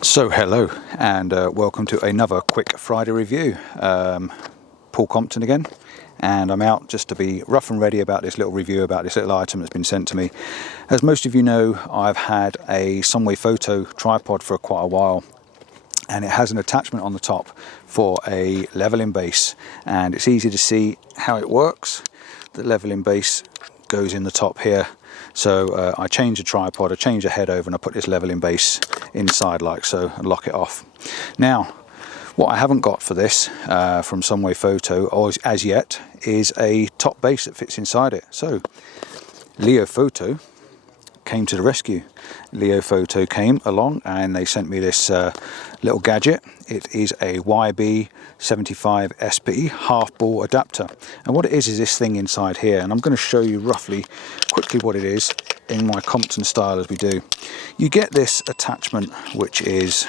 So hello and welcome to another quick Friday review. Paul Compton again, and I'm out just to be rough and ready about this little review about this little item that's been sent to me. As most of you know, I've had a YB-75 tripod for quite a while, and it has an attachment on the top for a leveling base, and it's easy to see how it works. The leveling base goes in the top here. So I change the tripod, I change the head over, and I put this leveling base inside like so and lock it off. Now, what I haven't got for this from YB-75 or as yet is a top base that fits inside it. So Leofoto came to the rescue. Leofoto came along and they sent me this little gadget. It is a YB-75 SP half ball adapter, and what it is this thing inside here, and I'm going to show you roughly quickly what it is in my Compton style as we do. You get this attachment, which is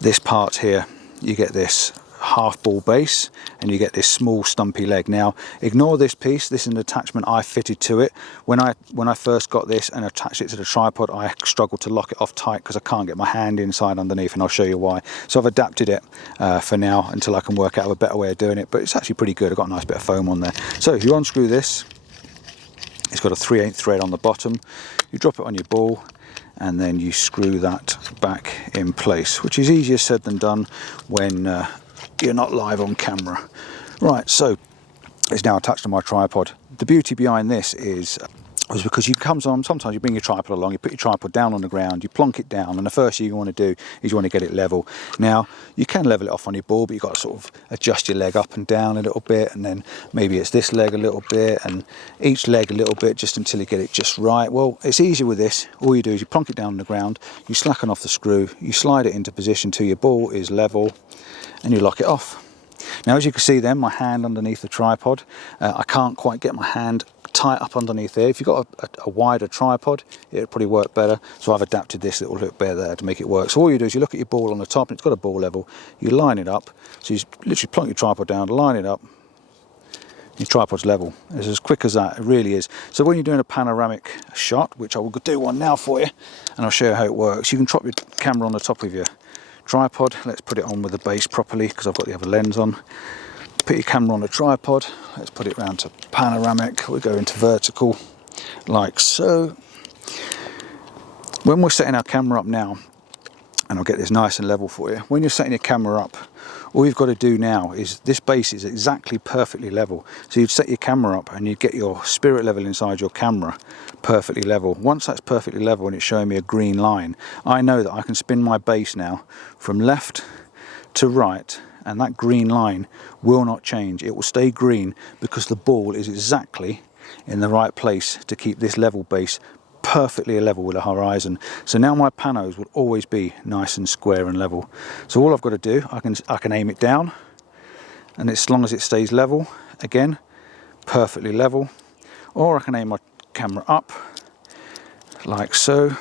this part here. You get this half ball base and you get this small stumpy leg. Now ignore this piece, this is an attachment I fitted to it. When I first got this and attached it to the tripod, I struggled to lock it off tight because I can't get my hand inside underneath, and I'll show you why. So I've adapted it for now until I can work out a better way of doing it, but it's actually pretty good. I've got a nice bit of foam on there. So if you unscrew this, it's got a 3/8 thread on the bottom. You drop it on your ball and then you screw that back in place, which is easier said than done when you're not live on camera. Right, so it's now attached to my tripod. The beauty behind this is because you sometimes you bring your tripod along, you put your tripod down on the ground, you plonk it down, and the first thing you want to do is you want to get it level. Now you can level it off on your ball, but you've got to sort of adjust your leg up and down a little bit, and then maybe it's this leg a little bit and each leg a little bit, just until you get it just right. Well, it's easier with this. All you do is you plonk it down on the ground, you slacken off the screw, you slide it into position till your ball is level, and you lock it off. Now as you can see then, my hand underneath the tripod, I can't quite get my hand tight up underneath there. If you've got a wider tripod, it'll probably work better. So I've adapted this little hook better there to make it work. So all you do is you look at your ball on the top, and it's got a ball level, you line it up. So you literally plonk your tripod down, line it up, your tripod's level. It's as quick as that, it really is. So when you're doing a panoramic shot, which I will do one now for you, and I'll show you how it works, you can drop your camera on the top of your tripod. Let's put it on with the base properly because I've got the other lens on. Put your camera on the tripod, let's put it round to panoramic, we go into vertical like so. When we're setting our camera up now, and I'll get this nice and level for you, when you're setting your camera up, all you've got to do now is, this base is exactly perfectly level. So you'd set your camera up and you'd get your spirit level inside your camera perfectly level. Once that's perfectly level and it's showing me a green line, I know that I can spin my base now from left to right, and that green line will not change. It will stay green because the ball is exactly in the right place to keep this level base perfectly level with the horizon. So now my panos will always be nice and square and level. So all I've got to do, I can aim it down, and as long as it stays level, again, perfectly level, or I can aim my camera up like so,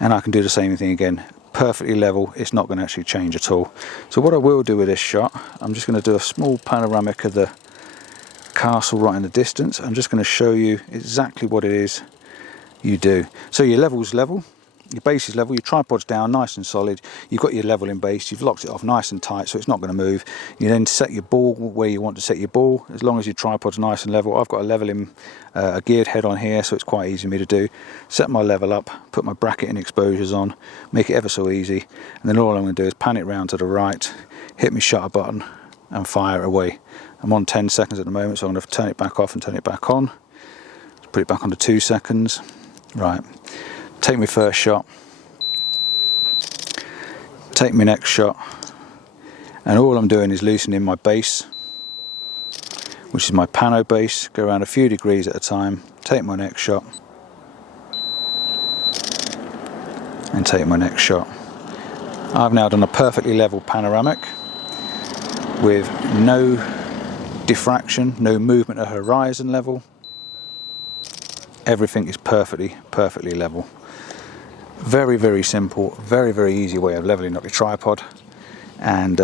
and I can do the same thing again, perfectly level. It's not going to actually change at all. So what I will do with this shot, I'm just going to do a small panoramic of the castle right in the distance. I'm just going to show you exactly what it is you do. So your level's level, your base is level, your tripod's down nice and solid, you've got your leveling base, you've locked it off nice and tight so it's not going to move. You then set your ball where you want to set your ball, as long as your tripod's nice and level. I've got a leveling, a geared head on here, so it's quite easy for me to do. Set my level up, put my bracket and exposures on, make it ever so easy, and then all I'm going to do is pan it round to the right, hit my shutter button and fire it away. I'm on 10 seconds at the moment, so I'm going to turn it back off and turn it back on. Put it back on to 2 seconds. Right, take my first shot, take my next shot, and all I'm doing is loosening my base, which is my pano base, go around a few degrees at a time, take my next shot, and take my next shot. I've now done a perfectly level panoramic with no diffraction, no movement at horizon level. Everything is perfectly level. Very, very simple, very, very easy way of leveling up your tripod. And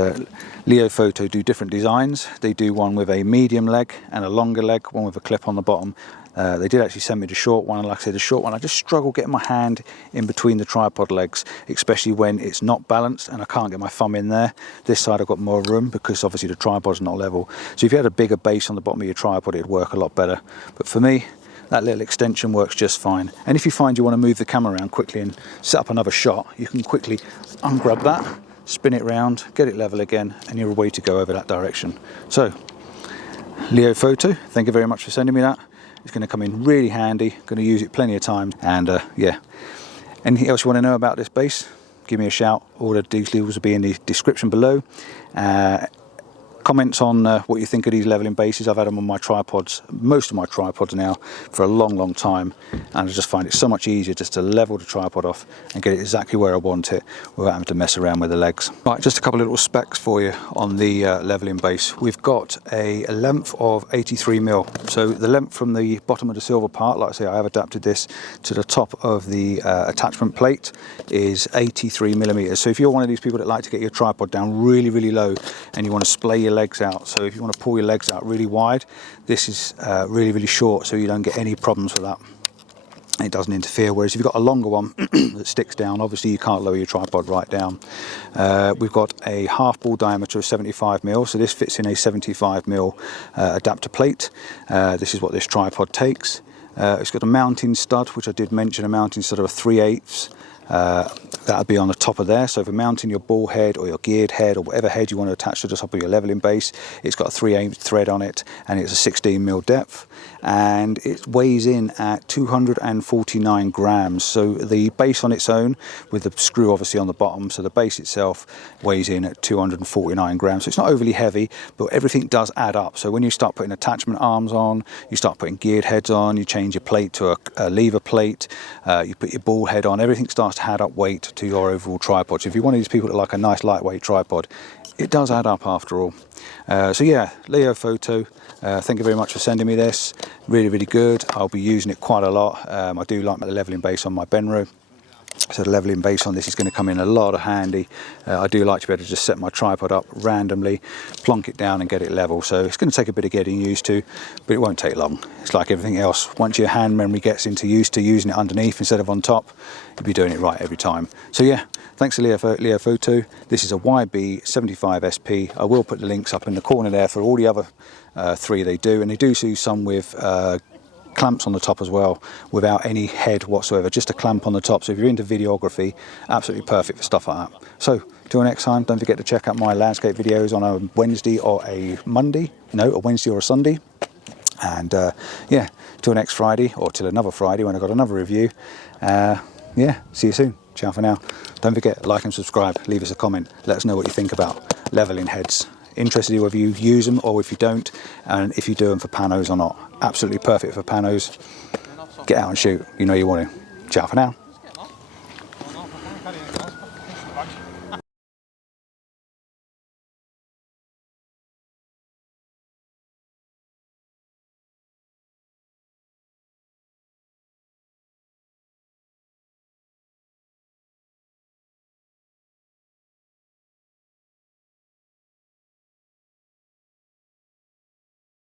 Leofoto do different designs. They do one with a medium leg and a longer leg, one with a clip on the bottom. They did actually send me the short one, and like I said, the short one, I just struggle getting my hand in between the tripod legs, especially when it's not balanced and I can't get my thumb in there. This side I've got more room because obviously the tripod's not level. So if you had a bigger base on the bottom of your tripod, it'd work a lot better. But for me, that little extension works just fine. And if you find you want to move the camera around quickly and set up another shot, you can quickly ungrab that, spin it round, get it level again, and you're away to go over that direction. So, Leofoto, thank you very much for sending me that. It's going to come in really handy, going to use it plenty of times. And yeah, anything else you want to know about this base, give me a shout. All the details will be in the description below. Comments on what you think of these leveling bases. I've had them on my tripods, most of my tripods now, for a long time, and I just find it so much easier just to level the tripod off and get it exactly where I want it without having to mess around with the legs. Right, just a couple of little specs for you on the leveling base. We've got a length of 83mm, so the length from the bottom of the silver part, like I say, I have adapted this to the top of the attachment plate, is 83mm. So if you're one of these people that like to get your tripod down really low and you want to splay your legs out, so if you want to pull your legs out really wide, this is really short, so you don't get any problems with that. It doesn't interfere. Whereas if you've got a longer one that sticks down, obviously you can't lower your tripod right down. We've got a half ball diameter of 75mm, so this fits in a 75mm adapter plate. This is what this tripod takes. It's got a mounting stud, which I did mention, a mounting stud of 3/8. That'll be on the top of there, so for mounting your ball head or your geared head or whatever head you want to attach to the top of your leveling base, it's got a 3/8 thread on it, and it's a 16mm depth, and it weighs in at 249 grams. So the base on its own, with the screw obviously on the bottom, so the base itself weighs in at 249 grams. So it's not overly heavy, but everything does add up. So when you start putting attachment arms on, you start putting geared heads on, you change your plate to a lever plate, you put your ball head on, everything starts to add up weight to your overall tripod. So if you're one of these people that like a nice lightweight tripod, it does add up after all. So yeah, Leofoto, thank you very much for sending me this. Really good. I'll be using it quite a lot. I do like the leveling base on my Benro, so the leveling base on this is going to come in a lot of handy. I do like to be able to just set my tripod up randomly, plonk it down and get it level. So it's going to take a bit of getting used to, but it won't take long. It's like everything else. Once your hand memory gets used to using it underneath instead of on top, you'll be doing it right every time. So yeah, thanks to Leofoto. This is a YB-75 SP. I will put the links up in the corner there for all the other three they do, and they do some with clamps on the top as well, without any head whatsoever, just a clamp on the top. So if you're into videography, absolutely perfect for stuff like that. So till next time, don't forget to check out my landscape videos on a Wednesday or a Monday, no, a Wednesday or a Sunday. And yeah, till next Friday, or till another Friday when I've got another review. Yeah, see you soon. Ciao for now. Don't forget, like and subscribe, leave us a comment, let us know what you think about leveling heads. Interested in whether you use them or if you don't, and if you do them for panos or not. Absolutely perfect for panos. Get out and shoot, you know you want to. Ciao for now.